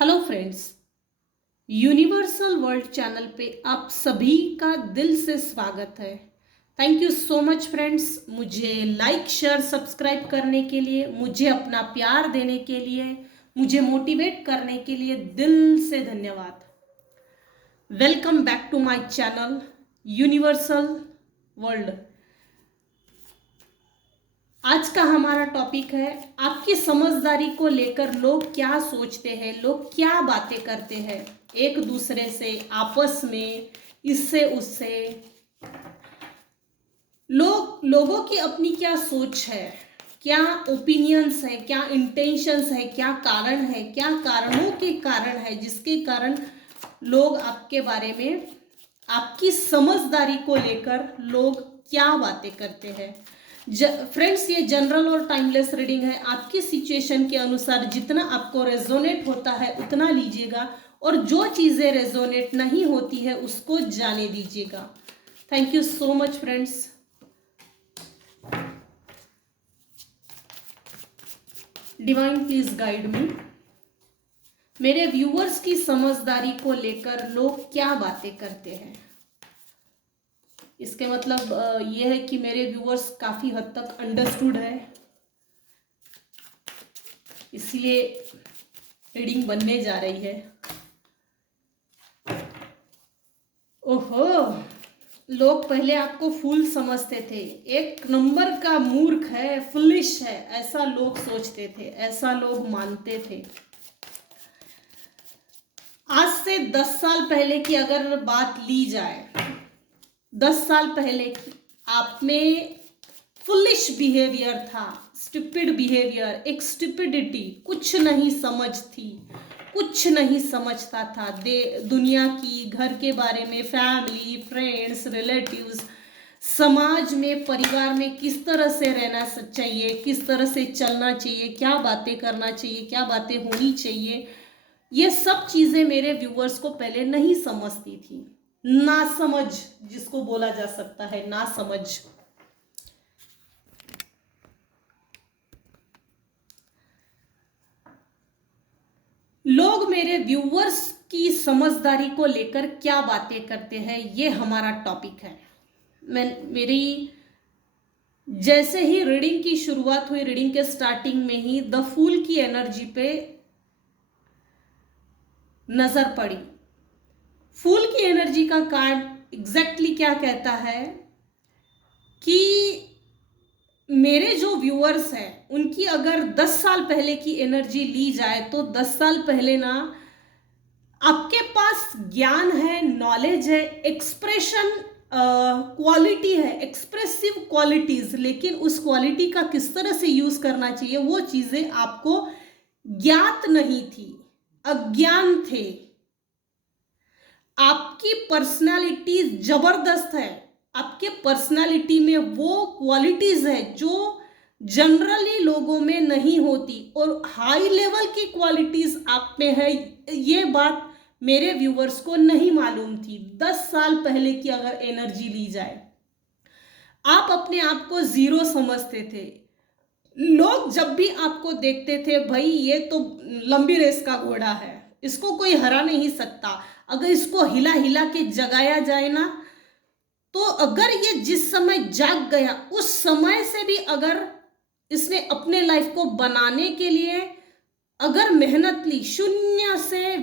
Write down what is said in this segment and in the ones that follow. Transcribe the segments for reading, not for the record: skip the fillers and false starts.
Hello friends, universal world channel पे आप सभी का दिल से स्वागत है। Thank you so much friends, मुझे लाइक शेयर सब्सक्राइब करने के लिए, मुझे अपना प्यार देने के लिए, मुझे मोटिवेट करने के लिए दिल से धन्यवाद। Welcome back to my channel universal world. आज का हमारा टॉपिक है आपकी समझदारी को लेकर लोग क्या सोचते हैं, लोग क्या बातें करते हैं एक दूसरे से, आपस में, इससे उससे। लोगों की अपनी क्या सोच है, क्या ओपिनियंस है, क्या इंटेंशंस है, क्या कारण है, क्या कारणों के कारण है जिसके कारण लोग आपके बारे में, आपकी समझदारी को लेकर लोग क्या बातें करते हैं। फ्रेंड्स, ये जनरल और टाइमलेस रीडिंग है। आपकी सिचुएशन के अनुसार जितना आपको रेजोनेट होता है उतना लीजिएगा, और जो चीज़ें रेजोनेट नहीं होती है उसको जाने दीजिएगा। Thank you so much friends. Divine please guide me. मेरे व्यूअर्स की समझदारी को लेकर लोग क्या बातें करते हैं, इसके मतलब ये है कि मेरे व्यूअर्स काफ़ी हद तक अंडरस्टूड है, इसीलिए रीडिंग बनने जा रही है। ओहो, लोग पहले आपको फूल समझते थे, एक नंबर का मूर्ख है, फुलिश है, ऐसा लोग सोचते थे, ऐसा लोग मानते थे। आज से 10 साल पहले की अगर बात ली जाए, 10 साल पहले की आप में फुलिश बिहेवियर था, स्टूपिड बिहेवियर, एक स्टूपिडिटी, कुछ नहीं समझ थी, कुछ नहीं समझता था दुनिया की, घर के बारे में, फैमिली, फ्रेंड्स, रिलेटिव्स, समाज में, परिवार में किस तरह से रहना चाहिए, किस तरह से चलना चाहिए, क्या बातें करना चाहिए, क्या बातें होनी चाहिए, ये सब चीज़ें मेरे व्यूअर्स को पहले नहीं समझती थी। नासमझ जिसको बोला जा सकता है, नासमझ। लोग मेरे व्यूअर्स की समझदारी को लेकर क्या बातें करते हैं, ये हमारा टॉपिक है। मेरी जैसे ही रीडिंग की शुरुआत हुई, रीडिंग के स्टार्टिंग में ही द फूल की एनर्जी पे नजर पड़ी। फूल की एनर्जी का कार्ड एग्जैक्टली क्या कहता है कि मेरे जो व्यूअर्स हैं उनकी अगर 10 साल पहले की एनर्जी ली जाए तो 10 साल पहले ना आपके पास ज्ञान है, नॉलेज है, एक्सप्रेशन क्वालिटी है, एक्सप्रेसिव क्वालिटीज, लेकिन उस क्वालिटी का किस तरह से यूज करना चाहिए वो चीजें आपको ज्ञात नहीं थी, अज्ञान थे। आपकी पर्सनालिटी जबरदस्त है, आपके पर्सनालिटी में वो क्वालिटीज है जो जनरली लोगों में नहीं होती, और हाई लेवल की क्वालिटीज आप में है। ये बात मेरे व्यूअर्स को नहीं मालूम थी। 10 साल पहले की अगर एनर्जी ली जाए, आप अपने आप को जीरो समझते थे। लोग जब भी आपको देखते थे, भाई ये तो लंबी रेस का घोड़ा है, इसको कोई हरा नहीं सकता, अगर इसको हिला हिला के जगाया जाए ना, तो अगर ये जिस समय जाग गया उस समय से भी अगर इसने अपने लाइफ को बनाने के लिए अगर मेहनत ली, शून्य से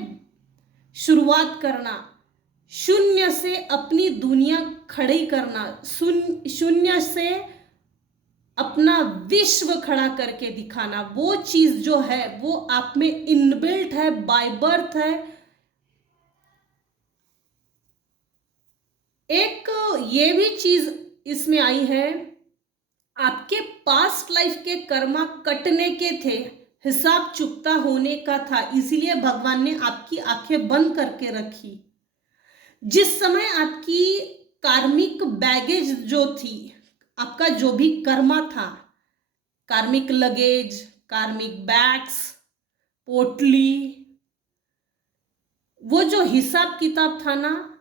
शुरुआत करना, शून्य से अपनी दुनिया खड़ी करना, शून्य से अपना विश्व खड़ा करके दिखाना, वो चीज जो है वो आप में इनबिल्ट है, बाय बर्थ है। एक ये भी चीज इसमें आई है, आपके पास्ट लाइफ के कर्मा कटने के थे, हिसाब चुकता होने का था, इसीलिए भगवान ने आपकी आंखें बंद करके रखी। जिस समय आपकी कार्मिक बैगेज जो थी, आपका जो भी कर्मा था, कार्मिक लगेज, कार्मिक बैग्स, पोटली, वो जो हिसाब किताब था ना,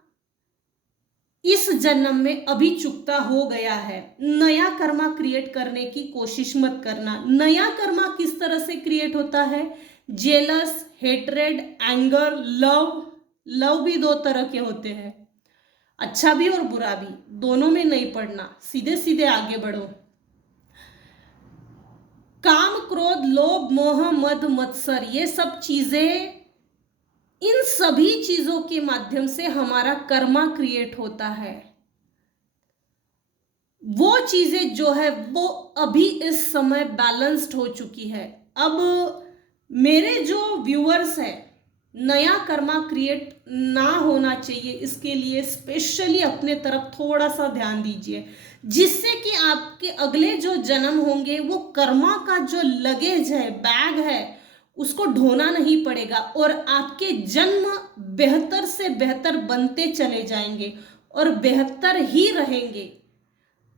इस जन्म में अभी चुकता हो गया है। नया कर्मा क्रिएट करने की कोशिश मत करना। नया कर्मा किस तरह से क्रिएट होता है, jealous, hatred, anger, love. Love भी दो तरह के होते हैं, अच्छा भी और बुरा भी, दोनों में नहीं पड़ना, सीधे सीधे आगे बढ़ो। काम, क्रोध, लोभ, मोह, मद, मत्सर, ये सब चीजें, इन सभी चीजों के माध्यम से हमारा कर्मा क्रिएट होता है। वो चीजें जो है वो अभी इस समय बैलेंस्ड हो चुकी है। अब मेरे जो व्यूअर्स है, नया कर्मा क्रिएट ना होना चाहिए, इसके लिए स्पेशली अपने तरफ थोड़ा सा ध्यान दीजिए, जिससे कि आपके अगले जो जन्म होंगे वो कर्मा का जो लगेज है, बैग है, उसको ढोना नहीं पड़ेगा और आपके जन्म बेहतर से बेहतर बनते चले जाएंगे और बेहतर ही रहेंगे।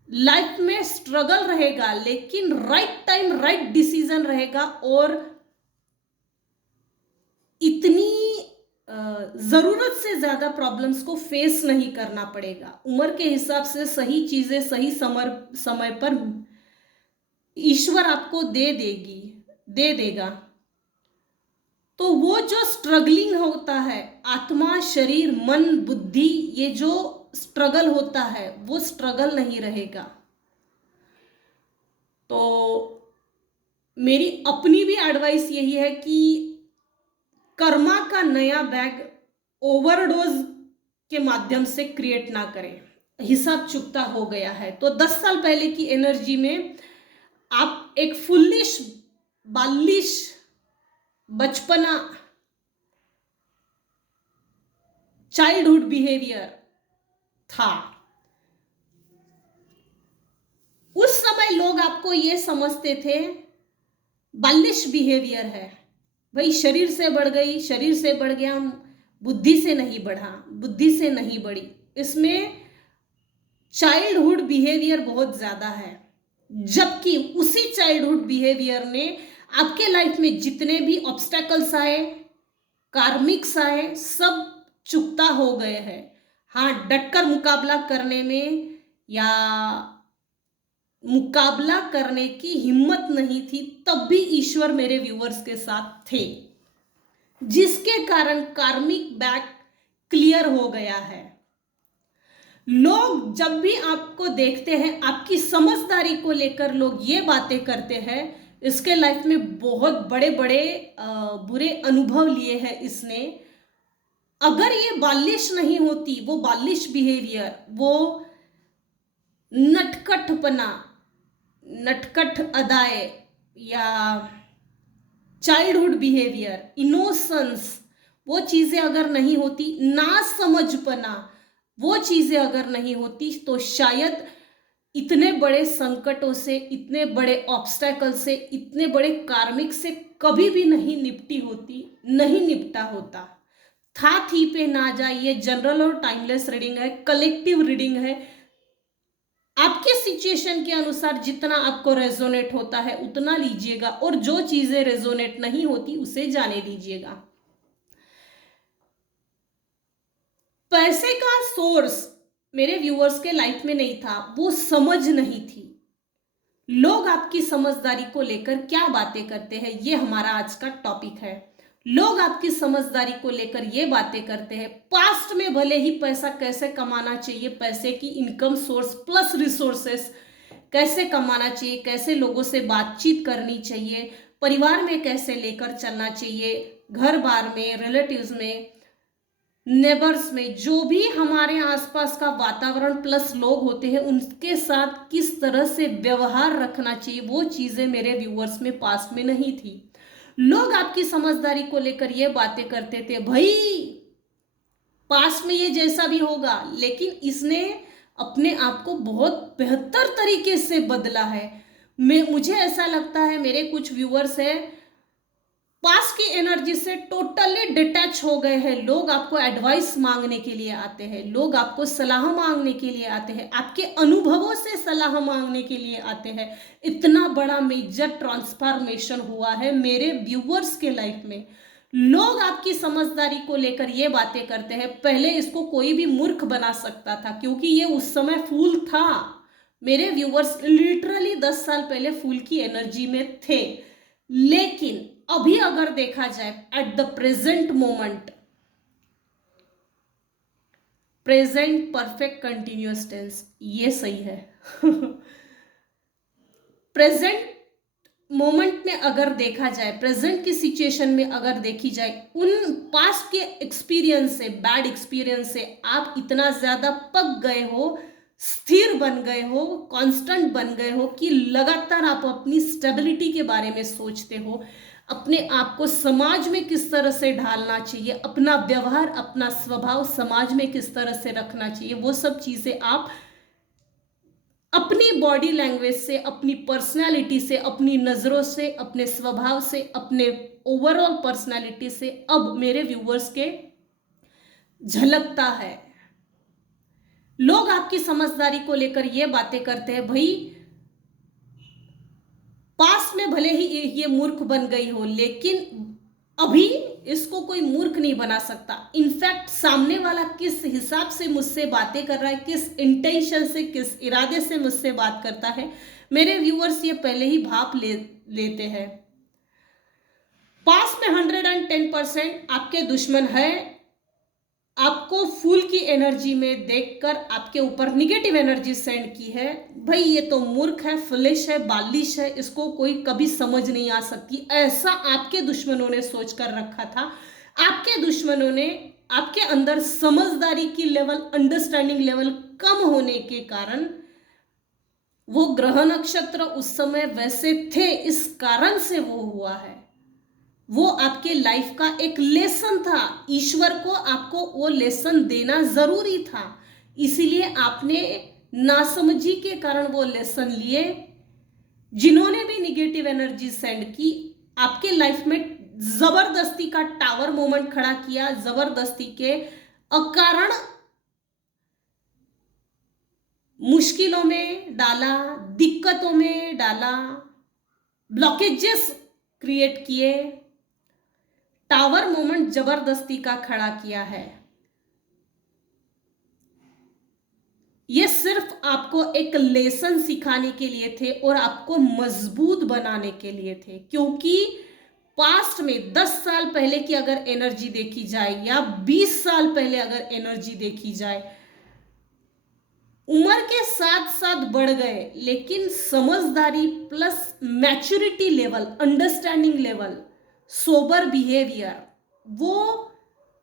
लाइफ में स्ट्रगल रहेगा लेकिन राइट टाइम राइट डिसीजन रहेगा और इतनी जरूरत से ज्यादा प्रॉब्लम्स को फेस नहीं करना पड़ेगा। उम्र के हिसाब से सही चीजें सही समय पर ईश्वर आपको दे देगा। तो वो जो स्ट्रगलिंग होता है, आत्मा, शरीर, मन, बुद्धि, ये जो स्ट्रगल होता है वो स्ट्रगल नहीं रहेगा। तो मेरी अपनी भी एडवाइस यही है कि कर्मा का नया बैग ओवरडोज के माध्यम से क्रिएट ना करें। हिसाब चुकता हो गया है तो 10 साल पहले की एनर्जी में आप एक फुलिश, बालिश, बचपना, चाइल्डहुड बिहेवियर था। उस समय लोग आपको ये समझते थे बालिश बिहेवियर है, भाई शरीर से बढ़ गई, शरीर से बढ़ गया, बुद्धि से नहीं बढ़ा, बुद्धि से नहीं बढ़ी। इसमें चाइल्डहुड बिहेवियर बहुत ज्यादा है, जबकि उसी चाइल्डहुड बिहेवियर ने आपके लाइफ में जितने भी ऑब्स्टेकल्स आए, कार्मिक्स आए, सब चुकता हो गए हैं। हाँ, डटकर मुकाबला करने में या मुकाबला करने की हिम्मत नहीं थी, तब भी ईश्वर मेरे व्यूअर्स के साथ थे, जिसके कारण कार्मिक बैग क्लियर हो गया है। लोग जब भी आपको देखते हैं, आपकी समझदारी को लेकर लोग ये बातें करते हैं, इसके लाइफ में बहुत बड़े बड़े बुरे अनुभव लिए हैं इसने। अगर ये बालिश नहीं होती, वो बालिश बिहेवियर, वो नटखटपना, नटखट अदाएं या चाइल्डहुड बिहेवियर, इनोसेंस, वो चीजें अगर नहीं होती, ना समझपना, वो चीजें अगर नहीं होती, तो शायद इतने बड़े संकटों से, इतने बड़े ऑब्स्टेकल से, इतने बड़े कार्मिक से कभी भी नहीं निपटी होती, नहीं निपटा होता। था थी पे ना जाइए। जनरल और टाइमलेस रीडिंग है, कलेक्टिव रीडिंग है। आपके सिचुएशन के अनुसार जितना आपको रेजोनेट होता है उतना लीजिएगा और जो चीजें रेजोनेट नहीं होती उसे जाने दीजिएगा। पैसे का सोर्स मेरे व्यूअर्स के लाइफ में नहीं था, वो समझ नहीं थी। लोग आपकी समझदारी को लेकर क्या बातें करते हैं, ये हमारा आज का टॉपिक है। लोग आपकी समझदारी को लेकर ये बातें करते हैं, पास्ट में भले ही पैसा कैसे कमाना चाहिए, पैसे की इनकम सोर्स प्लस रिसोर्सेस कैसे कमाना चाहिए, कैसे लोगों से बातचीत करनी चाहिए, परिवार में कैसे लेकर चलना चाहिए, घर बार में, रिलेटिव्स में, नेबर्स में, जो भी हमारे आसपास का वातावरण प्लस लोग होते हैं, उनके साथ किस तरह से व्यवहार रखना चाहिए, वो चीजें मेरे व्यूअर्स में पास्ट में नहीं थी। लोग आपकी समझदारी को लेकर ये बातें करते थे, भाई पास्ट में ये जैसा भी होगा, लेकिन इसने अपने आप को बहुत बेहतर तरीके से बदला है। मुझे ऐसा लगता है, मेरे कुछ व्यूअर्स हैं पास्ट की एनर्जी से टोटली डिटैच हो गए हैं। लोग आपको एडवाइस मांगने के लिए आते हैं, लोग आपको सलाह मांगने के लिए आते हैं, आपके अनुभवों से सलाह मांगने के लिए आते हैं। इतना बड़ा मेजर ट्रांसफॉर्मेशन हुआ है मेरे व्यूअर्स के लाइफ में। लोग आपकी समझदारी को लेकर ये बातें करते हैं, पहले इसको कोई भी मूर्ख बना सकता था क्योंकि ये उस समय फूल था। मेरे व्यूअर्स लिटरली 10 साल पहले फूल की एनर्जी में थे, लेकिन अभी अगर देखा जाए at the present moment, present perfect continuous tense, ये सही है। प्रेजेंट मोमेंट में अगर देखा जाए, प्रेजेंट की सिचुएशन में अगर देखी जाए, उन पास्ट के एक्सपीरियंस से, बैड एक्सपीरियंस से आप इतना ज्यादा पक गए हो, स्थिर बन गए हो, कांस्टेंट बन गए हो कि लगातार आप अपनी स्टेबिलिटी के बारे में सोचते हो, अपने आप को समाज में किस तरह से ढालना चाहिए, अपना व्यवहार, अपना स्वभाव समाज में किस तरह से रखना चाहिए, वो सब चीजें आप अपनी बॉडी लैंग्वेज से, अपनी पर्सनालिटी से, अपनी नजरों से, अपने स्वभाव से, अपने ओवरऑल पर्सनालिटी से अब मेरे व्यूअर्स के झलकता है। लोग आपकी समझदारी को लेकर ये बातें करते हैं, भाई पास्ट में भले ही ये मूर्ख बन गई हो, लेकिन अभी इसको कोई मूर्ख नहीं बना सकता। इनफैक्ट सामने वाला किस हिसाब से मुझसे बातें कर रहा है, किस इंटेंशन से, किस इरादे से मुझसे बात करता है, मेरे व्यूअर्स ये पहले ही भाप लेते हैं। पास्ट में 110% आपके दुश्मन है, आपको फूल की एनर्जी में देखकर आपके ऊपर निगेटिव एनर्जी सेंड की है। भाई ये तो मूर्ख है, फुलिश है, बालिश है, इसको कोई कभी समझ नहीं आ सकती, ऐसा आपके दुश्मनों ने सोच कर रखा था। आपके दुश्मनों ने आपके अंदर समझदारी की लेवल, अंडरस्टैंडिंग लेवल कम होने के कारण, वो ग्रह नक्षत्र उस समय वैसे थे, इस कारण से वो हुआ है। वो आपके लाइफ का एक लेसन था, ईश्वर को आपको वो लेसन देना जरूरी था, इसीलिए आपने नासमझी के कारण वो लेसन लिए। जिन्होंने भी निगेटिव एनर्जी सेंड की, आपके लाइफ में जबरदस्ती का टावर मोमेंट खड़ा किया, जबरदस्ती के अकारण मुश्किलों में डाला, दिक्कतों में डाला, ब्लॉकेजेस क्रिएट किए, टावर मोमेंट जबरदस्ती का खड़ा किया है। ये सिर्फ आपको एक लेसन सिखाने के लिए थे और आपको मजबूत बनाने के लिए थे, क्योंकि पास्ट में 10 साल पहले की अगर एनर्जी देखी जाए या 20 साल पहले अगर एनर्जी देखी जाए, उम्र के साथ साथ बढ़ गए, लेकिन समझदारी plus maturity level, understanding level, sober behaviour, वो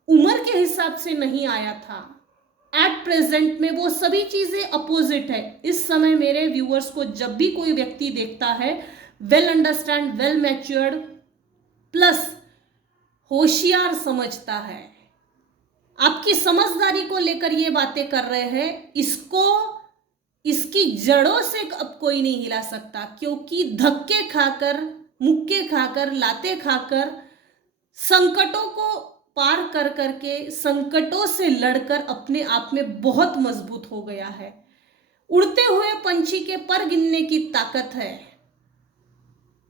उम्र के हिसाब से नहीं आया था। एट प्रेजेंट में वो सभी चीजें अपोजिट है। इस समय मेरे व्यूअर्स को जब भी कोई व्यक्ति देखता है, well understand, well matured plus होशियार समझता है, आपकी समझदारी को लेकर ये बातें कर रहे हैं, इसको इसकी जड़ों से अब कोई नहीं हिला सकता, क्योंकि धक्के खाकर, मुक्के खाकर, लाते खाकर, संकटों को पार कर करके, संकटों से लड़कर अपने आप में बहुत मजबूत हो गया है। उड़ते हुए पंछी के पर गिनने की ताकत है।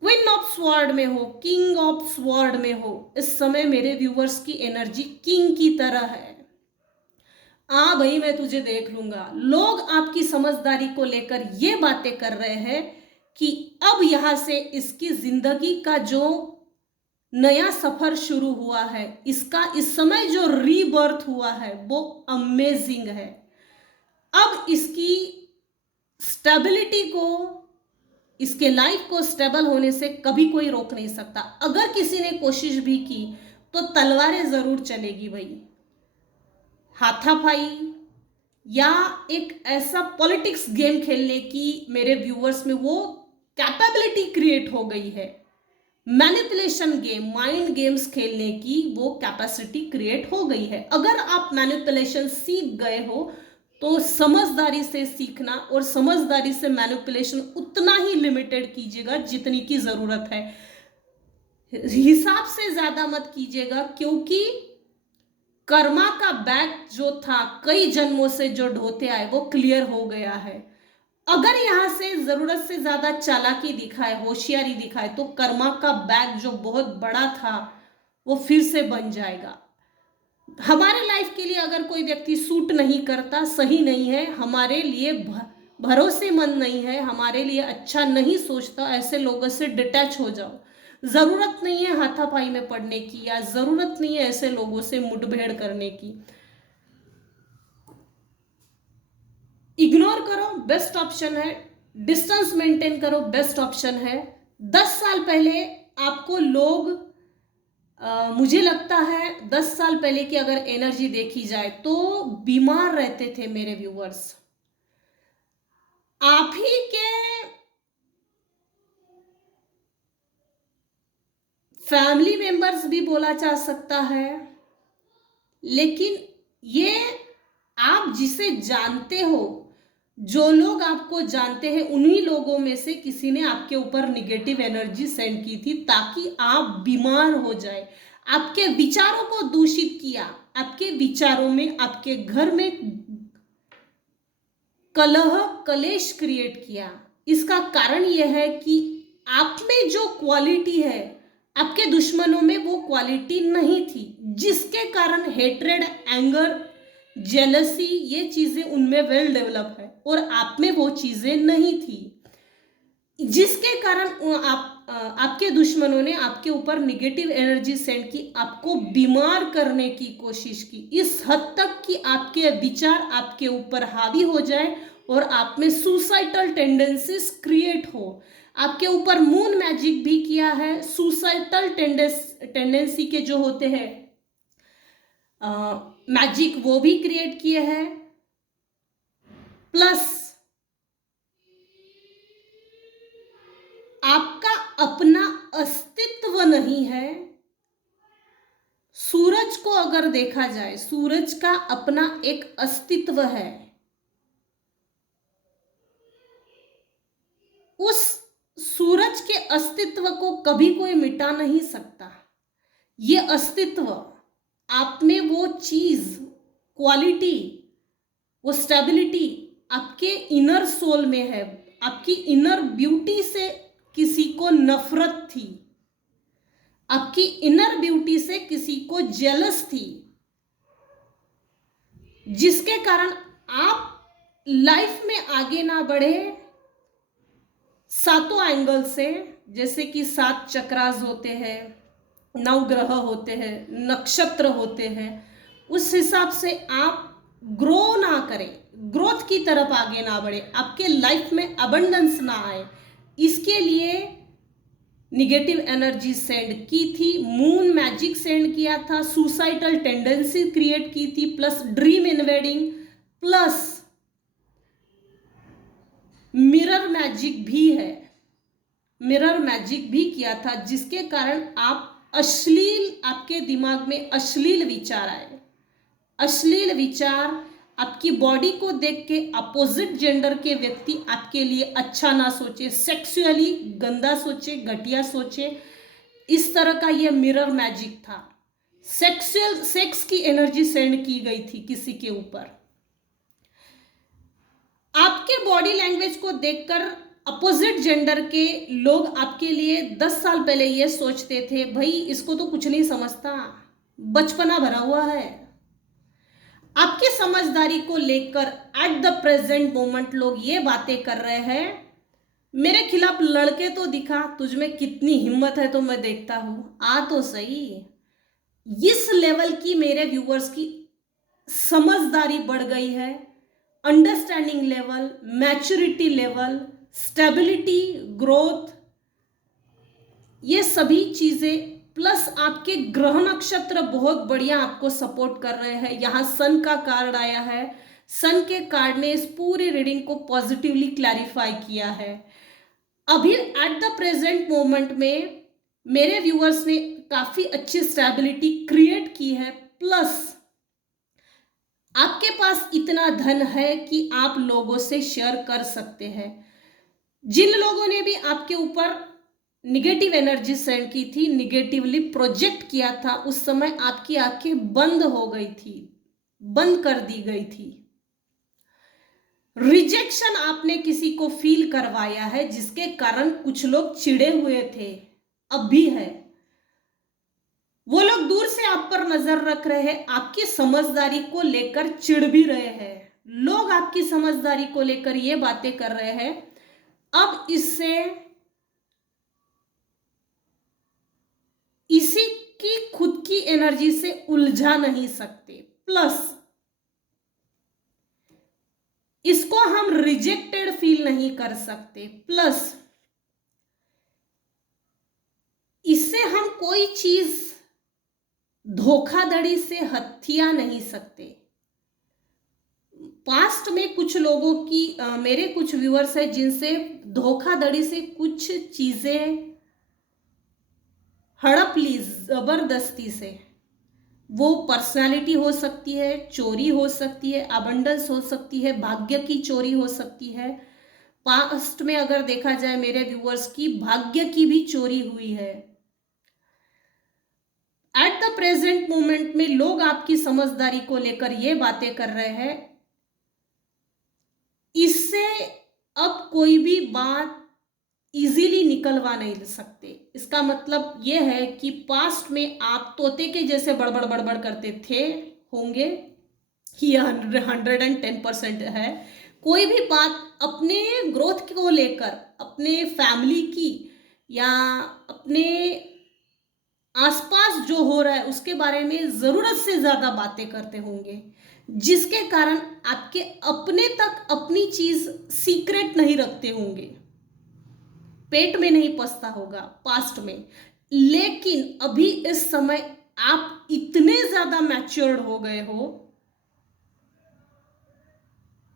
क्वीन ऑफ स्वॉर्ड में हो, किंग ऑफ स्वॉर्ड में हो, इस समय मेरे व्यूवर्स की एनर्जी किंग की तरह है। भाई मैं तुझे देख लूंगा। लोग आपकी समझदारी को लेकर ये बातें कर रहे हैं कि अब यहां से इसकी जिंदगी का जो नया सफर शुरू हुआ है, इसका इस समय जो रीबर्थ हुआ है वो अमेजिंग है। अब इसकी स्टेबिलिटी को, इसके लाइफ को स्टेबल होने से कभी कोई रोक नहीं सकता। अगर किसी ने कोशिश भी की तो तलवारें जरूर चलेगी भाई। हाथापाई या एक ऐसा पॉलिटिक्स गेम खेलने की मेरे व्यूअर्स में वो कैपेबिलिटी क्रिएट हो गई है। मैनिपुलेशन गेम, माइंड गेम्स खेलने की वो कैपेसिटी क्रिएट हो गई है। अगर आप मैनिपुलेशन सीख गए हो तो समझदारी से सीखना और समझदारी से मैनिपुलेशन उतना ही लिमिटेड कीजिएगा जितनी की जरूरत है, हिसाब से ज्यादा मत कीजिएगा, क्योंकि कर्मा का बैग जो था कई जन्मों से जो ढोते आए वो क्लियर हो गया है। अगर यहां से जरूरत से ज्यादा चालाकी दिखाए, होशियारी दिखाए, तो कर्मा का बैग जो बहुत बड़ा था वो फिर से बन जाएगा। हमारे लाइफ के लिए अगर कोई व्यक्ति सूट नहीं करता, सही नहीं है, हमारे लिए भरोसेमंद नहीं है, हमारे लिए अच्छा नहीं सोचता, ऐसे लोगों से डिटैच हो जाओ। जरूरत नहीं है हाथापाई में पड़ने की, या जरूरत नहीं है ऐसे लोगों से मुठभेड़ करने की। इग्नोर करो, बेस्ट ऑप्शन है। डिस्टेंस मेंटेन करो, बेस्ट ऑप्शन है। 10 साल पहले आपको लोग मुझे लगता है 10 साल पहले की अगर एनर्जी देखी जाए तो बीमार रहते थे मेरे व्यूअर्स। आप ही के फैमिली मेंबर्स भी बोला जा सकता है, लेकिन ये आप जिसे जानते हो, जो लोग आपको जानते हैं, उन्हीं लोगों में से किसी ने आपके ऊपर निगेटिव एनर्जी सेंड की थी ताकि आप बीमार हो जाए। आपके विचारों को दूषित किया, आपके विचारों में, आपके घर में कलह कलेश क्रिएट किया। इसका कारण यह है कि आप में जो क्वालिटी है आपके दुश्मनों में वो क्वालिटी नहीं थी, जिसके कारण हेट्रेड, एंगर, जेलसी ये चीजें उनमें वेल डेवलप है और आप में वो चीजें नहीं थी, जिसके कारण आपके दुश्मनों ने आपके ऊपर निगेटिव एनर्जी सेंड की, आपको बीमार करने की कोशिश की, इस हद तक कि आपके विचार आपके ऊपर हावी हो जाए और आप में सुसाइडल टेंडेंसीज क्रिएट हो। आपके ऊपर मून मैजिक भी किया है, सुसाइडल टेंडेंसी के जो होते हैं मैजिक वो भी क्रिएट किए हैं, प्लस आपका अपना अस्तित्व नहीं है। सूरज को अगर देखा जाए, सूरज का अपना एक अस्तित्व है, उस सूरज के अस्तित्व को कभी कोई मिटा नहीं सकता। ये अस्तित्व आप में वो चीज, क्वालिटी, वो स्टेबिलिटी आपके इनर सोल में है। आपकी इनर ब्यूटी से किसी को नफरत थी, आपकी इनर ब्यूटी से किसी को जेलस थी, जिसके कारण आप लाइफ में आगे ना बढ़े। सातों एंगल से, जैसे कि 7 चक्रास होते हैं, 9 ग्रह होते हैं, नक्षत्र होते हैं, उस हिसाब से आप ग्रो ना करें, ग्रोथ की तरफ आगे ना बढ़े, आपके लाइफ में अबंडेंस ना आए, इसके लिए निगेटिव एनर्जी सेंड की थी, मून मैजिक सेंड किया था, सुसाइडल टेंडेंसी क्रिएट की थी, plus dream invading, plus mirror magic भी है, मिरर मैजिक भी किया था, जिसके कारण आप अश्लील, आपके दिमाग में अश्लील विचार आए। अश्लील विचार, आपकी बॉडी को देख के अपोजिट जेंडर के व्यक्ति आपके लिए अच्छा ना सोचे, सेक्सुअली गंदा सोचे, घटिया सोचे, इस तरह का यह मिरर मैजिक था। सेक्स की एनर्जी सेंड की गई थी किसी के ऊपर। आपके बॉडी लैंग्वेज को देखकर अपोजिट जेंडर के लोग आपके लिए 10 साल पहले ये सोचते थे, भाई इसको तो कुछ नहीं समझता, बचपना भरा हुआ है। आपकी समझदारी को लेकर एट द प्रेजेंट मोमेंट लोग ये बातें कर रहे हैं, मेरे खिलाफ लड़के तो दिखा, तुझमें कितनी हिम्मत है तो मैं देखता हूं, आ तो सही। इस लेवल की मेरे व्यूअर्स की समझदारी बढ़ गई है, understanding level, maturity level, stability, growth, ये सभी चीजें, प्लस आपके ग्रह नक्षत्र बहुत बढ़िया आपको सपोर्ट कर रहे हैं। यहाँ सन का कार्ड आया है, सन के कार्ड ने इस पूरी रीडिंग को पॉजिटिवली क्लैरिफाई किया है। अभी एट द प्रेजेंट मोमेंट में मेरे व्यूअर्स ने काफी अच्छी स्टेबिलिटी क्रिएट की है, प्लस आपके पास इतना धन है कि आप लोगों से शेयर कर सकते हैं। जिन लोगों ने भी आपके ऊपर निगेटिव एनर्जी सेंड की थी, निगेटिवली प्रोजेक्ट किया था, उस समय आपकी आंखें बंद हो गई थी, बंद कर दी गई थी। रिजेक्शन आपने किसी को फील करवाया है, जिसके कारण कुछ लोग चिढ़े हुए थे, अब भी है। वो लोग दूर से आप पर नजर रख रहे हैं, आपकी समझदारी को लेकर चिढ़ भी रहे हैं। लोग आपकी समझदारी को लेकर ये बातें कर रहे हैं, अब इससे इसी की खुद की एनर्जी से उलझा नहीं सकते, प्लस इसको हम रिजेक्टेड फील नहीं कर सकते, प्लस इससे हम कोई चीज धोखाधड़ी से हथिया नहीं सकते। पास्ट में कुछ लोगों की मेरे कुछ व्यूअर्स है जिनसे धोखाधड़ी से कुछ चीजें हड़प ली जबरदस्ती से। वो पर्सनालिटी हो सकती है, चोरी हो सकती है, अबंडेंस हो सकती है, भाग्य की चोरी हो सकती है। पास्ट में अगर देखा जाए मेरे व्यूअर्स की भाग्य की भी चोरी हुई है। एट द प्रेजेंट मोमेंट में लोग आपकी समझदारी को लेकर ये बातें कर रहे हैं, इससे अब कोई भी बात इजीली निकलवा नहीं सकते। इसका मतलब यह है कि पास्ट में आप तोते के जैसे बड़बड़ बड़बड़ करते थे होंगे, ये 110% है। कोई भी बात अपने ग्रोथ को लेकर, अपने फैमिली की या अपने आसपास जो हो रहा है उसके बारे में जरूरत से ज्यादा बातें करते होंगे, जिसके कारण आपके अपने तक अपनी चीज सीक्रेट नहीं रखते होंगे, पेट में नहीं पसता होगा पास्ट में। लेकिन अभी इस समय आप इतने ज्यादा मैच्योर्ड हो गए हो,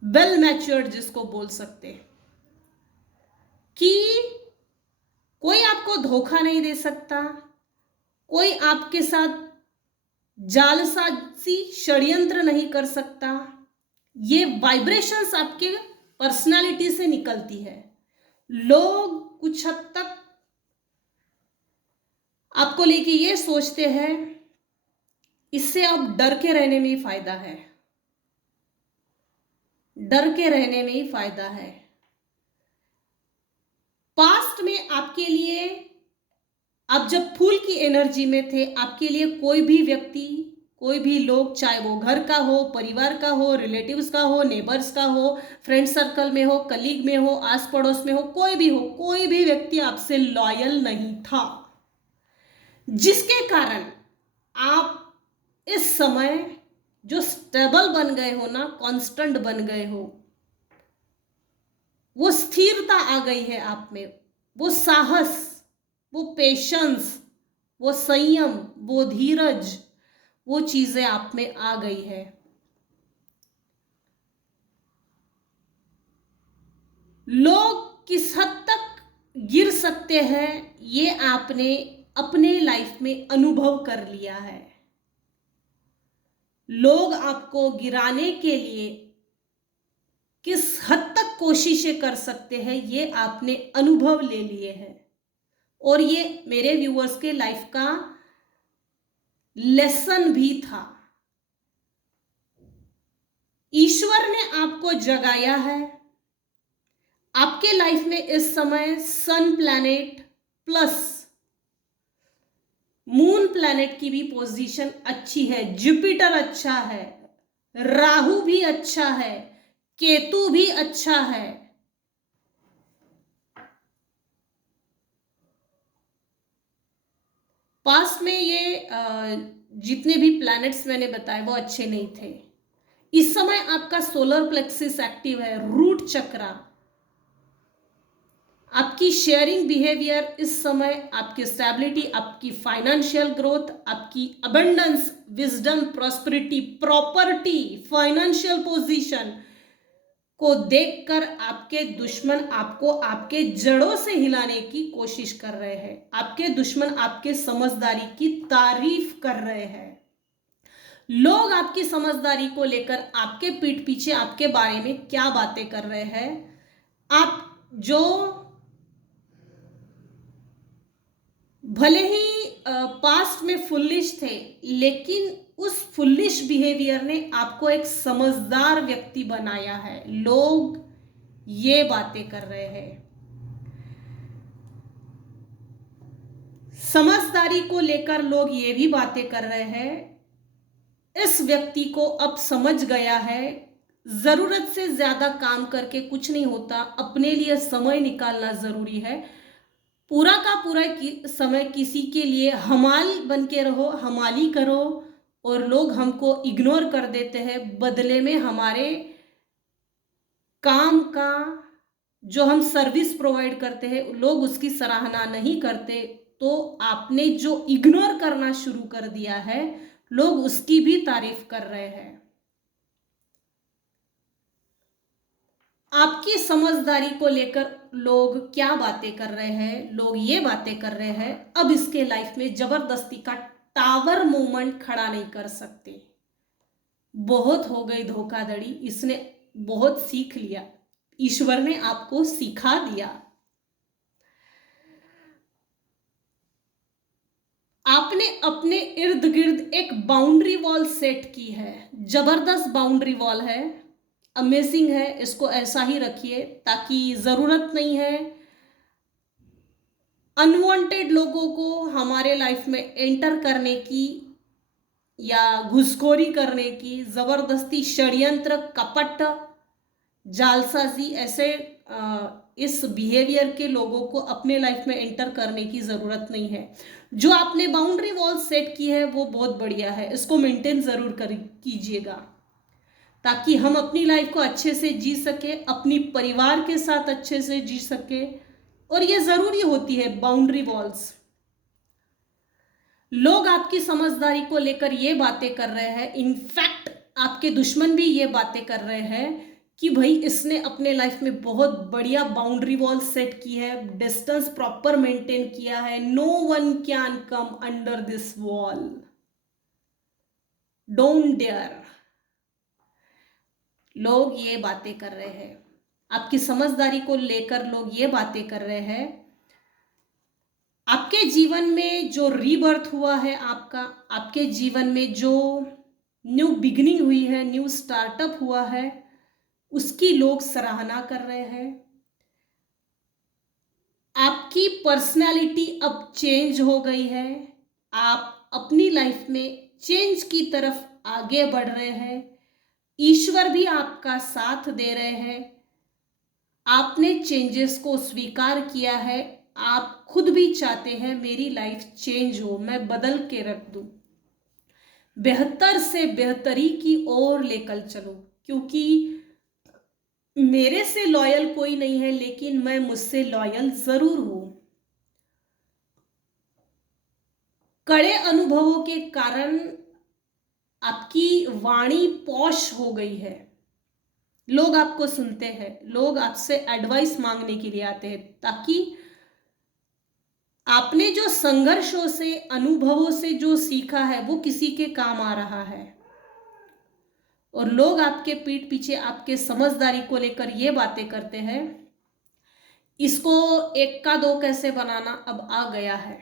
वेल मैच्योर्ड जिसको बोल सकते हैं, कि कोई आपको धोखा नहीं दे सकता, कोई आपके साथ जालसाजी षड्यंत्र नहीं कर सकता। ये वाइब्रेशंस आपके पर्सनालिटी से निकलती है। लोग कुछ हद तक आपको लेके ये सोचते हैं, इससे अब डर के रहने में ही फायदा है, डर के रहने में ही फायदा है। पास्ट में आपके लिए, आप जब फूल की एनर्जी में थे, आपके लिए कोई भी व्यक्ति, कोई भी लोग, चाहे वो घर का हो, परिवार का हो, रिलेटिव्स का हो, नेबर्स का हो, फ्रेंड सर्कल में हो, कलीग में हो, आस पड़ोस में हो, कोई भी हो, कोई भी व्यक्ति आपसे लॉयल नहीं था, जिसके कारण आप इस समय जो स्टेबल बन गए हो ना, कांस्टेंट बन गए हो, वो स्थिरता आ गई है आप में, वो साहस, वो पेशेंस, वो संयम, वो धीरज, वो चीजें आप में आ गई है। लोग किस हद तक गिर सकते हैं ये आपने अपने लाइफ में अनुभव कर लिया है। लोग आपको गिराने के लिए किस हद तक कोशिशें कर सकते हैं ये आपने अनुभव ले लिए हैं, और ये मेरे व्यूअर्स के लाइफ का लेसन भी था। ईश्वर ने आपको जगाया है। आपके लाइफ में इस समय सन प्लैनेट प्लस मून प्लैनेट की भी पोजीशन अच्छी है, जुपिटर अच्छा है, राहु भी अच्छा है, केतु भी अच्छा है। पास्ट में ये जितने भी प्लैनेट्स मैंने बताए वो अच्छे नहीं थे। इस समय आपका सोलर प्लेक्सिस एक्टिव है, रूट चक्रा, आपकी शेयरिंग बिहेवियर इस समय, आपकी स्टेबिलिटी, आपकी फाइनेंशियल ग्रोथ, आपकी abundance, wisdom, prosperity, property, financial position को देखकर आपके दुश्मन आपको आपके जड़ों से हिलाने की कोशिश कर रहे हैं। आपके दुश्मन आपके समझदारी की तारीफ कर रहे हैं। लोग आपकी समझदारी को लेकर आपके पीठ पीछे आपके बारे में क्या बातें कर रहे हैं। आप जो भले ही पास्ट में फुलिश थे, लेकिन उस फुलिश बिहेवियर ने आपको एक समझदार व्यक्ति बनाया है। लोग ये बातें कर रहे हैं। समझदारी को लेकर लोग ये भी बातें कर रहे हैं, इस व्यक्ति को अब समझ गया है जरूरत से ज्यादा काम करके कुछ नहीं होता, अपने लिए समय निकालना जरूरी है। पूरा का पूरा समय किसी के लिए हमाल बन के रहो, हमाली करो, और लोग हमको इग्नोर कर देते हैं। बदले में हमारे काम का जो हम सर्विस प्रोवाइड करते हैं लोग उसकी सराहना नहीं करते, तो आपने जो इग्नोर करना शुरू कर दिया है लोग उसकी भी तारीफ कर रहे हैं। आपकी समझदारी को लेकर लोग क्या बातें कर रहे हैं? लोग ये बातें कर रहे हैं, अब इसके लाइफ में जबरदस्ती का टावर मूवमेंट खड़ा नहीं कर सकते। बहुत हो गई धोखाधड़ी, इसने बहुत सीख लिया, ईश्वर ने आपको सिखा दिया। आपने अपने इर्द गिर्द एक बाउंड्री वॉल सेट की है, जबरदस्त बाउंड्री वॉल है, अमेजिंग है। इसको ऐसा ही रखिए ताकि जरूरत नहीं है अनवांटेड लोगों को हमारे लाइफ में एंटर करने की या घुसखोरी करने की, जबरदस्ती षड्यंत्र, कपट, जालसाजी, ऐसे इस बिहेवियर के लोगों को अपने लाइफ में एंटर करने की ज़रूरत नहीं है। जो आपने बाउंड्री वॉल सेट की है वो बहुत बढ़िया है, इसको मेंटेन ज़रूर कीजिएगा ताकि हम अपनी लाइफ को अच्छे से जी सके, अपनी परिवार के साथ अच्छे से जी सके, और ये ज़रूरी होती है बाउंड्री वॉल्स। लोग आपकी समझदारी को लेकर ये बातें कर रहे हैं, इनफैक्ट आपके दुश्मन भी ये बातें कर रहे हैं कि भाई इसने अपने लाइफ में बहुत बढ़िया बाउंड्री वॉल सेट की है, डिस्टेंस प्रॉपर मेंटेन किया है, no one can come under this wall, don't dare. लोग ये बातें कर रहे हैं, आपकी समझदारी को लेकर लोग ये बातें कर रहे हैं। आपके जीवन में जो रीबर्थ हुआ है आपका, आपके जीवन में जो न्यू बिगिनिंग हुई है, न्यू स्टार्टअप हुआ है, उसकी लोग सराहना कर रहे हैं। आपकी पर्सनालिटी अब चेंज हो गई है, आप अपनी लाइफ में चेंज की तरफ आगे बढ़ रहे हैं, ईश्वर भी आपका साथ दे रहे हैं। आपने चेंजेस को स्वीकार किया है, आप खुद भी चाहते हैं मेरी लाइफ चेंज हो, मैं बदल के रख दूं, बेहतर से बेहतरी की ओर लेकर चलो, क्योंकि मेरे से लॉयल कोई नहीं है लेकिन मैं मुझसे लॉयल जरूर हूं। कड़े अनुभवों के कारण आपकी वाणी पॉश हो गई है, लोग आपको सुनते हैं, लोग आपसे एडवाइस मांगने के लिए आते हैं, ताकि आपने जो संघर्षों से, अनुभवों से जो सीखा है वो किसी के काम आ रहा है। और लोग आपके पीठ पीछे आपके समझदारी को लेकर ये बातें करते हैं, इसको एक का दो कैसे बनाना अब आ गया है।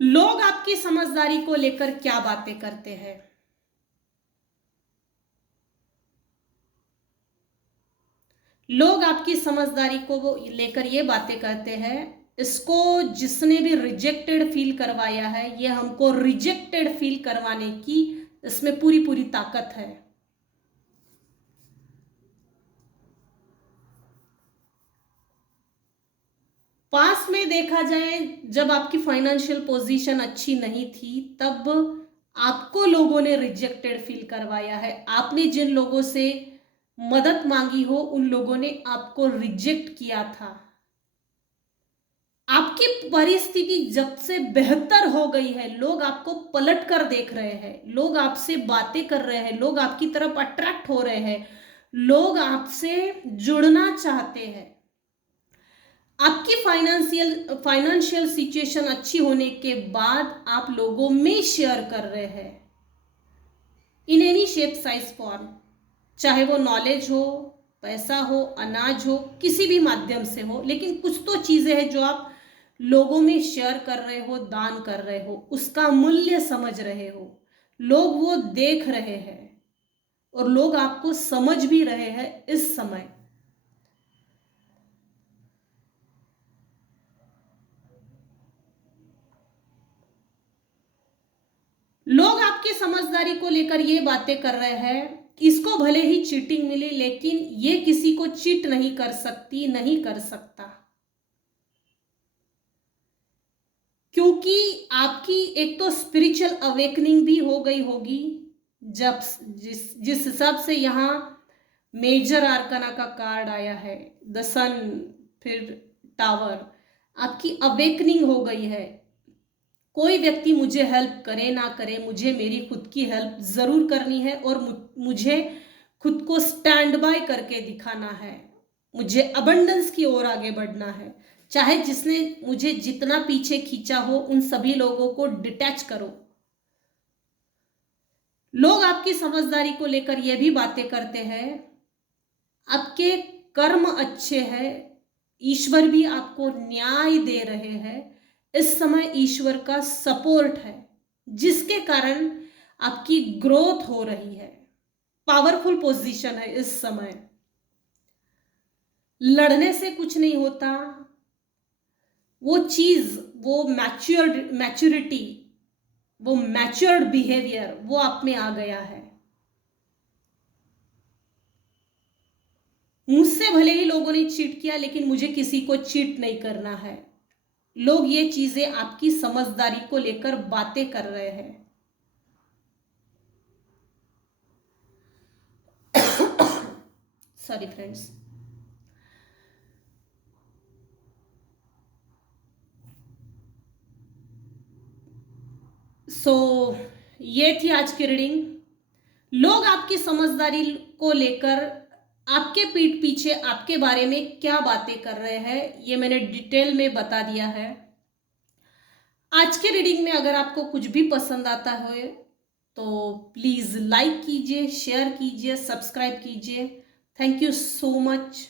लोग आपकी समझदारी को लेकर क्या बातें करते हैं? लोग आपकी समझदारी को लेकर ये बातें करते हैं, इसको जिसने भी रिजेक्टेड फील करवाया है, ये हमको रिजेक्टेड फील करवाने की इसमें पूरी पूरी ताकत है। पास में देखा जाए जब आपकी फाइनेंशियल पोजीशन अच्छी नहीं थी तब आपको लोगों ने रिजेक्टेड फील करवाया है। आपने जिन लोगों से मदद मांगी हो उन लोगों ने आपको रिजेक्ट किया था। आपकी परिस्थिति जब से बेहतर हो गई है, लोग आपको पलट कर देख रहे हैं, लोग आपसे बातें कर रहे हैं, लोग आपकी तरफ अट्रैक्ट हो रहे हैं, लोग आपसे जुड़ना चाहते हैं। आपकी फाइनेंशियल सिचुएशन अच्छी होने के बाद आप लोगों में शेयर कर रहे हैं in any shape size form, चाहे वो नॉलेज हो, पैसा हो, अनाज हो, किसी भी माध्यम से हो, लेकिन कुछ तो चीजें हैं जो आप लोगों में शेयर कर रहे हो, दान कर रहे हो, उसका मूल्य समझ रहे हो, लोग वो देख रहे हैं और लोग आपको समझ भी रहे हैं। इस समय लोग आपकी समझदारी को लेकर ये बातें कर रहे हैं, इसको भले ही चीटिंग मिले, लेकिन ये किसी को चीट नहीं कर सकती, नहीं कर सकता, क्योंकि आपकी एक तो स्पिरिचुअल अवेकनिंग भी हो गई होगी। जब जिस हिसाब से यहाँ मेजर आर्काना का कार्ड आया है, द सन, फिर टावर, आपकी अवेकनिंग हो गई है। कोई व्यक्ति मुझे हेल्प करे ना करे, मुझे मेरी खुद की हेल्प जरूर करनी है और मुझे खुद को स्टैंड बाय करके दिखाना है। मुझे अबंडेंस की ओर आगे बढ़ना है। चाहे जिसने मुझे जितना पीछे खींचा हो, उन सभी लोगों को डिटैच करो। लोग आपकी समझदारी को लेकर यह भी बातें करते हैं, आपके कर्म अच्छे हैं, ईश्वर भी आपको न्याय दे रहे हैं। इस समय ईश्वर का सपोर्ट है, जिसके कारण आपकी ग्रोथ हो रही है। पावरफुल पोजीशन है इस समय। लड़ने से कुछ नहीं होता, वो चीज, वो मैच्योरिटी, वो मैच्योर्ड बिहेवियर वो आप में आ गया है। मुझसे भले ही लोगों ने चीट किया, लेकिन मुझे किसी को चीट नहीं करना है। लोग ये चीजें आपकी समझदारी को लेकर बातें कर रहे हैं। Sorry friends. ये थी आज की रीडिंग। लोग आपकी समझदारी को लेकर आपके पीठ पीछे आपके बारे में क्या बातें कर रहे हैं, ये मैंने डिटेल में बता दिया है। आज के रीडिंग में अगर आपको कुछ भी पसंद आता है तो प्लीज लाइक कीजिए, शेयर कीजिए, सब्सक्राइब कीजिए। Thank you so much.